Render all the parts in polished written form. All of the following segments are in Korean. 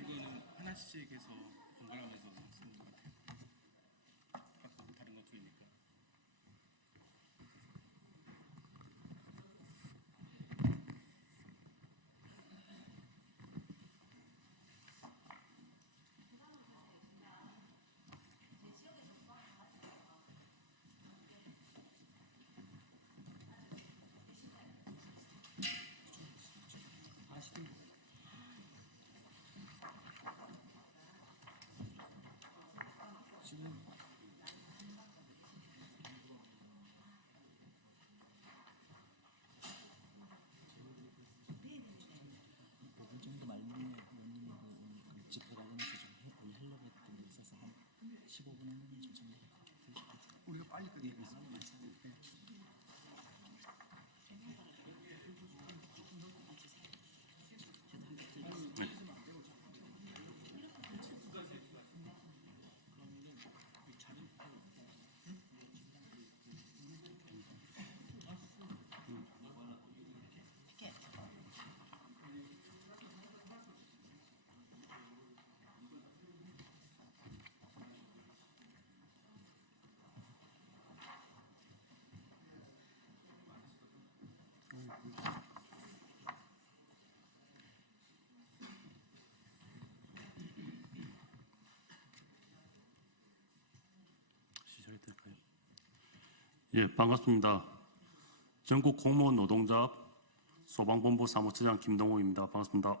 이거는 하나씩 해서 번갈아가면서 쓰는 것 같아요. 각각 다른 거 둘이니까. 정도 말미에 원님이 오늘 집회관련해서 좀 하려고 했던 게 있어서 한 15분 후면 좀 정리할 것 같아요. 우리가 빨리 끝내고 있어. 시작이 될까요? 예, 반갑습니다. 전국 공무원 노동조합 소방본부 사무처장 김동호입니다. 반갑습니다.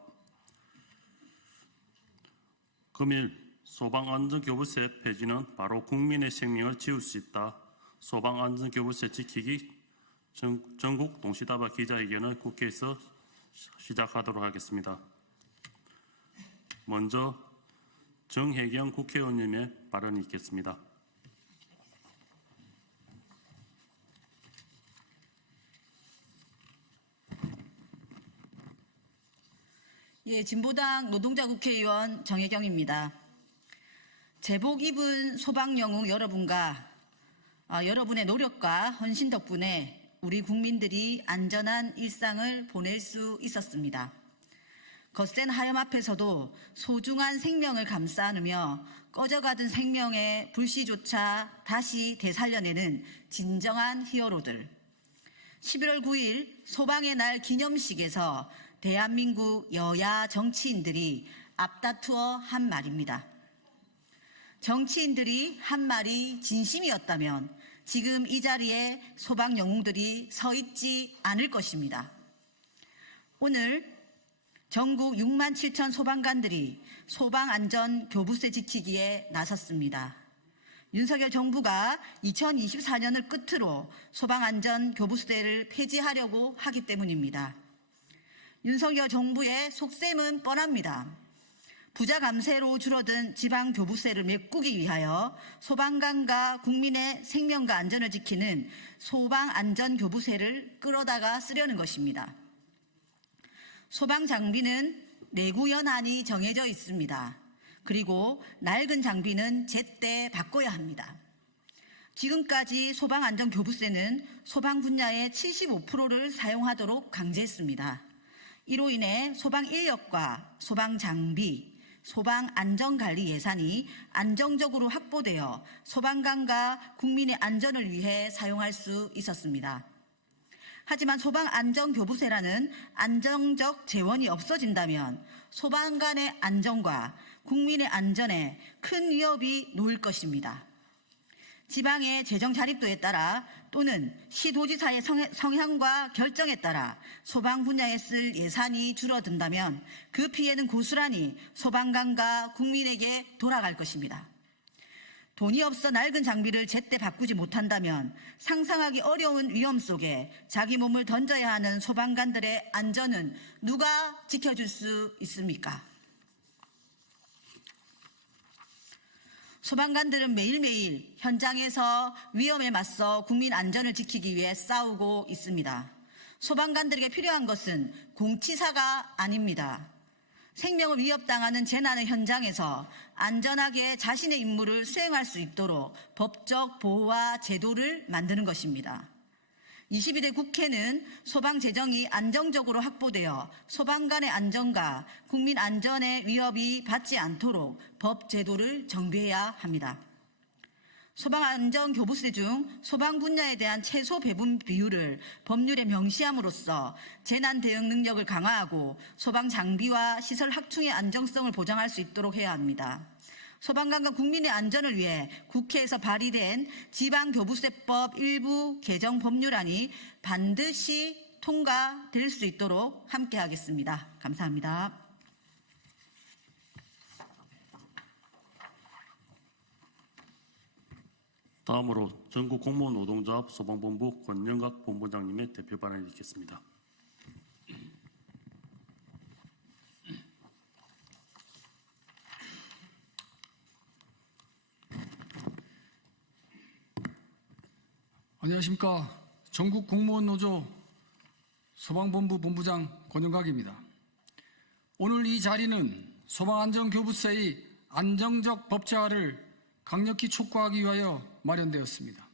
금일 소방안전교부세 폐지는 바로 국민의 생명을 지울 수 있다. 소방안전교부세 지키기 전국 동시다발 기자회견을 국회에서 시작하도록 하겠습니다. 먼저 정혜경 국회의원님의 발언이 있겠습니다. 예, 진보당 노동자 국회의원 정혜경입니다. 제복 입은 소방영웅 여러분과 여러분의 노력과 헌신 덕분에 우리 국민들이 안전한 일상을 보낼 수 있었습니다. 거센 하염 앞에서도 소중한 생명을 감싸 안으며 꺼져가던 생명의 불씨조차 다시 되살려내는 진정한 히어로들. 11월 9일 소방의 날 기념식에서 대한민국 여야 정치인들이 앞다투어 한 말입니다. 정치인들이 한 말이 진심이었다면 지금 이 자리에 소방 영웅들이 서 있지 않을 것입니다. 오늘 전국 6만 7천 소방관들이 소방안전교부세 지키기에 나섰습니다. 윤석열 정부가 2024년을 끝으로 소방안전교부세를 폐지하려고 하기 때문입니다. 윤석열 정부의 속셈은 뻔합니다. 부자 감세로 줄어든 지방교부세를 메꾸기 위하여 소방관과 국민의 생명과 안전을 지키는 소방안전교부세를 끌어다가 쓰려는 것입니다. 소방장비는 내구연한이 정해져 있습니다. 그리고 낡은 장비는 제때 바꿔야 합니다. 지금까지 소방안전교부세는 소방 분야의 75%를 사용하도록 강제했습니다. 이로 인해 소방인력과 소방장비, 소방안전관리 예산이 안정적으로 확보되어 소방관과 국민의 안전을 위해 사용할 수 있었습니다. 하지만 소방안전교부세라는 안정적 재원이 없어진다면 소방관의 안전과 국민의 안전에 큰 위협이 놓일 것입니다. 지방의 재정 자립도에 따라 또는 시도지사의 성향과 결정에 따라 소방 분야에 쓸 예산이 줄어든다면 그 피해는 고스란히 소방관과 국민에게 돌아갈 것입니다. 돈이 없어 낡은 장비를 제때 바꾸지 못한다면 상상하기 어려운 위험 속에 자기 몸을 던져야 하는 소방관들의 안전은 누가 지켜줄 수 있습니까? 소방관들은 매일매일 현장에서 위험에 맞서 국민 안전을 지키기 위해 싸우고 있습니다. 소방관들에게 필요한 것은 공치사가 아닙니다. 생명을 위협당하는 재난의 현장에서 안전하게 자신의 임무를 수행할 수 있도록 법적 보호와 제도를 만드는 것입니다. 22대 국회는 소방 재정이 안정적으로 확보되어 소방 간의 안전과 국민 안전에 위협이 받지 않도록 법 제도를 정비해야 합니다. 소방안전교부세 중 소방 분야에 대한 최소 배분 비율을 법률에 명시함으로써 재난 대응 능력을 강화하고 소방 장비와 시설 확충의 안정성을 보장할 수 있도록 해야 합니다. 소방관과 국민의 안전을 위해 국회에서 발의된 지방교부세법 일부 개정 법률안이 반드시 통과될 수 있도록 함께하겠습니다. 감사합니다. 다음으로 전국 공무원 노동조합 소방본부 권영각 본부장님의 대표 발언을 읽겠습니다. 안녕하십니까. 전국 공무원 노조 소방본부 본부장 권영각입니다. 오늘 이 자리는 소방안전교부세의 안정적 법제화를 강력히 촉구하기 위하여 마련되었습니다.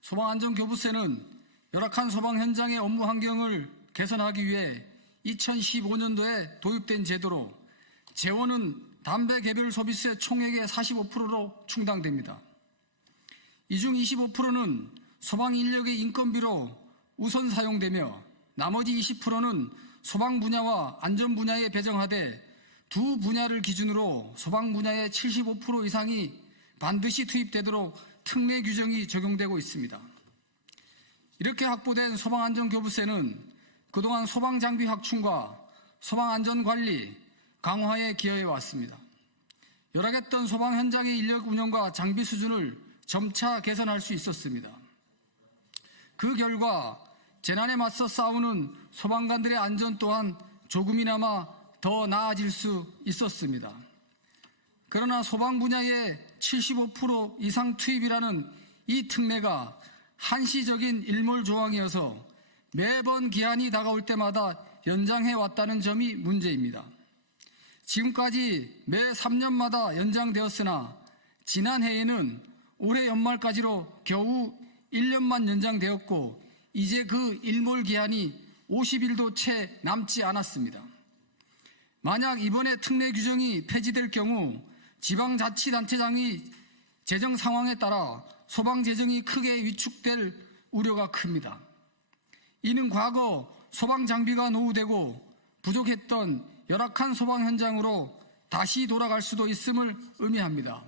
소방안전교부세는 열악한 소방 현장의 업무 환경을 개선하기 위해 2015년도에 도입된 제도로 재원은 담배 개별 소비세 총액의 45%로 충당됩니다. 이 중 25%는 소방 인력의 인건비로 우선 사용되며 나머지 20%는 소방 분야와 안전 분야에 배정하되 두 분야를 기준으로 소방 분야의 75% 이상이 반드시 투입되도록 특례 규정이 적용되고 있습니다. 이렇게 확보된 소방안전교부세는 그동안 소방장비 확충과 소방안전관리 강화에 기여해 왔습니다. 열악했던 소방 현장의 인력 운영과 장비 수준을 점차 개선할 수 있었습니다. 그 결과 재난에 맞서 싸우는 소방관들의 안전 또한 조금이나마 더 나아질 수 있었습니다. 그러나 소방 분야의 75% 이상 투입이라는 이 특례가 한시적인 일몰 조항이어서 매번 기한이 다가올 때마다 연장해 왔다는 점이 문제입니다. 지금까지 매 3년마다 연장되었으나 지난해에는 올해 연말까지로 겨우 1년만 연장되었고 이제 그 일몰 기한이 50일도 채 남지 않았습니다. 만약 이번에 특례 규정이 폐지될 경우 지방자치단체장이 재정 상황에 따라 소방 재정이 크게 위축될 우려가 큽니다. 이는 과거 소방 장비가 노후되고 부족했던 열악한 소방 현장으로 다시 돌아갈 수도 있음을 의미합니다.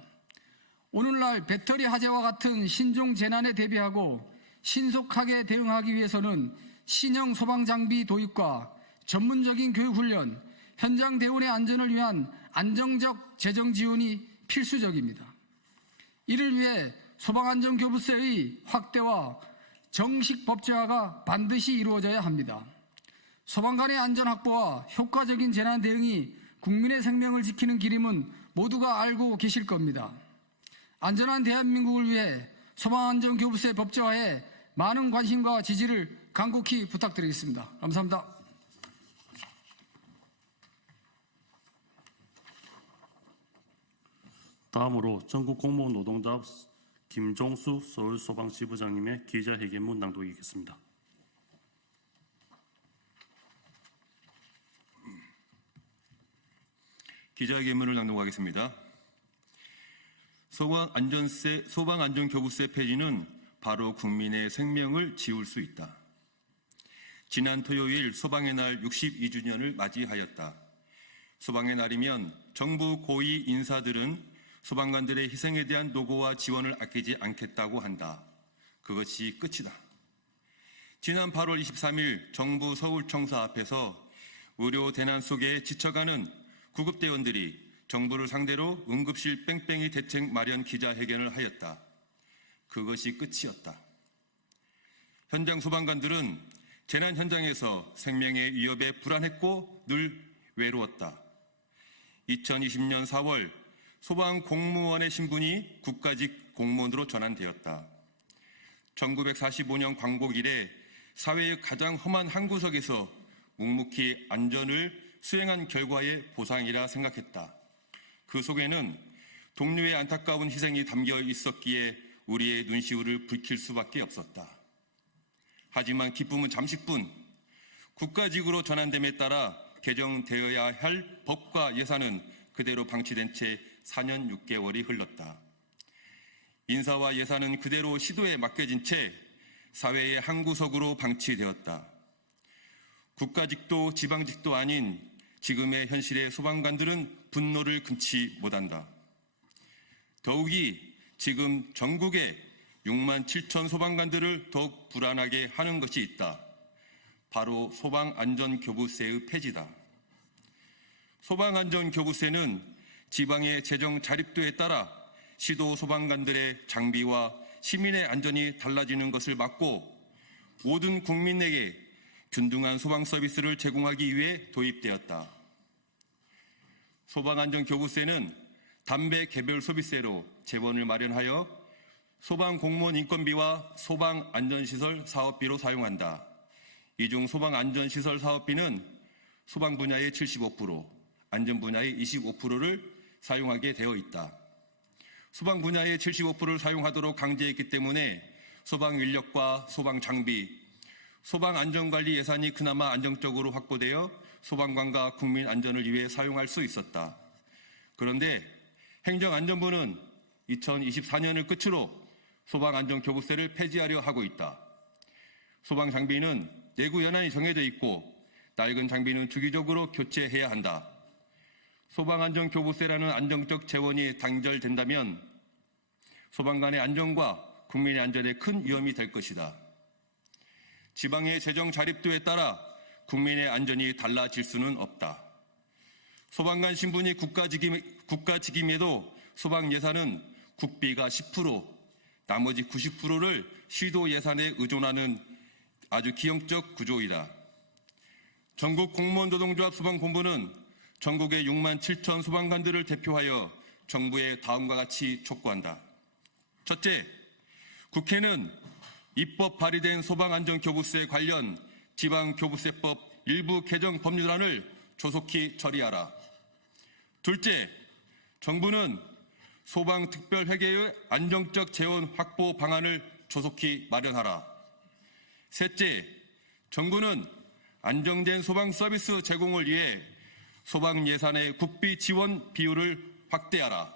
오늘날 배터리 화재와 같은 신종 재난에 대비하고 신속하게 대응하기 위해서는 신형 소방 장비 도입과 전문적인 교육 훈련, 현장 대원의 안전을 위한 안정적 재정 지원이 필수적입니다. 이를 위해 소방안전교부세의 확대와 정식 법제화가 반드시 이루어져야 합니다. 소방관의 안전 확보와 효과적인 재난 대응이 국민의 생명을 지키는 길임은 모두가 알고 계실 겁니다. 안전한 대한민국을 위해 소방안전교부세 법제화에 많은 관심과 지지를 간곡히 부탁드리겠습니다. 감사합니다. 다음으로 전국 공무원 노동조합 김종수 서울소방지부장님의 기자회견문 낭독이겠습니다. 기자회견문을 낭독하겠습니다. 소방안전교부세 폐지는 바로 국민의 생명을 지울 수 있다. 지난 토요일 소방의 날 62주년을 맞이하였다. 소방의 날이면 정부 고위 인사들은 소방관들의 희생에 대한 노고와 지원을 아끼지 않겠다고 한다. 그것이 끝이다. 지난 8월 23일 정부 서울청사 앞에서 의료 대난 속에 지쳐가는 구급대원들이 정부를 상대로 응급실 뺑뺑이 대책 마련 기자회견을 하였다. 그것이 끝이었다. 현장 소방관들은 재난 현장에서 생명의 위협에 불안했고 늘 외로웠다. 2020년 4월 소방 공무원의 신분이 국가직 공무원으로 전환되었다. 1945년 광복 이래 사회의 가장 험한 한 구석에서 묵묵히 안전을 수행한 결과의 보상이라 생각했다. 그 속에는 동료의 안타까운 희생이 담겨 있었기에 우리의 눈시울을 붉힐 수밖에 없었다. 하지만 기쁨은 잠시뿐. 국가직으로 전환됨에 따라 개정되어야 할 법과 예산은 그대로 방치된 채 4년 6개월이 흘렀다. 인사와 예산은 그대로 시도에 맡겨진 채 사회의 한 구석으로 방치되었다. 국가직도 지방직도 아닌 지금의 현실의 소방관들은 분노를 금치 못한다. 더욱이 지금 전국에 6만 7천 소방관들을 더욱 불안하게 하는 것이 있다. 바로 소방안전교부세의 폐지다. 소방안전교부세는 지방의 재정 자립도에 따라 시도 소방관들의 장비와 시민의 안전이 달라지는 것을 막고 모든 국민에게 균등한 소방 서비스를 제공하기 위해 도입되었다. 소방안전교부세는 담배 개별 소비세로 재원을 마련하여 소방공무원 인건비와 소방안전시설 사업비로 사용한다. 이 중 소방안전시설 사업비는 소방 분야의 75%, 안전 분야의 25%를 사용하게 되어 있다. 소방 분야의 75%를 사용하도록 강제했기 때문에 소방 인력과 소방 장비, 소방 안전관리 예산이 그나마 안정적으로 확보되어 소방관과 국민 안전을 위해 사용할 수 있었다. 그런데 행정안전부는 2024년을 끝으로 소방안전교부세를 폐지하려 하고 있다. 소방 장비는 내구 연한이 정해져 있고 낡은 장비는 주기적으로 교체해야 한다. 소방안전교부세라는 안정적 재원이 단절된다면 소방관의 안전과 국민의 안전에 큰 위험이 될 것이다. 지방의 재정 자립도에 따라 국민의 안전이 달라질 수는 없다. 소방관 신분이 국가직임에도 소방 예산은 국비가 10%, 나머지 90%를 시도 예산에 의존하는 아주 기형적 구조이다. 전국 공무원 노동조합 소방본부는 전국의 6만 7천 소방관들을 대표하여 정부에 다음과 같이 촉구한다. 첫째, 국회는 입법 발의된 소방안전교부세 관련 지방교부세법 일부 개정 법률안을 조속히 처리하라. 둘째, 정부는 소방특별회계의 안정적 재원 확보 방안을 조속히 마련하라. 셋째, 정부는 안정된 소방 서비스 제공을 위해 소방 예산의 국비 지원 비율을 확대하라.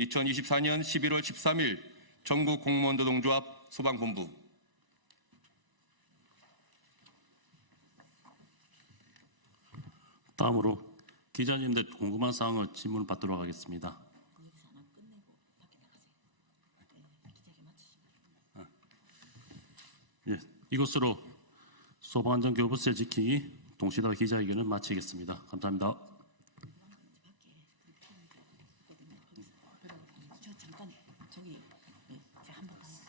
2024년 11월 13일 전국 공무원 노동조합 소방본부. 다음으로 기자님들 궁금한 사항을 질문 받도록 하겠습니다. 예, 이것으로 소방안전교부세 지키기 동시다발 기자회견을 마치겠습니다. 감사합니다.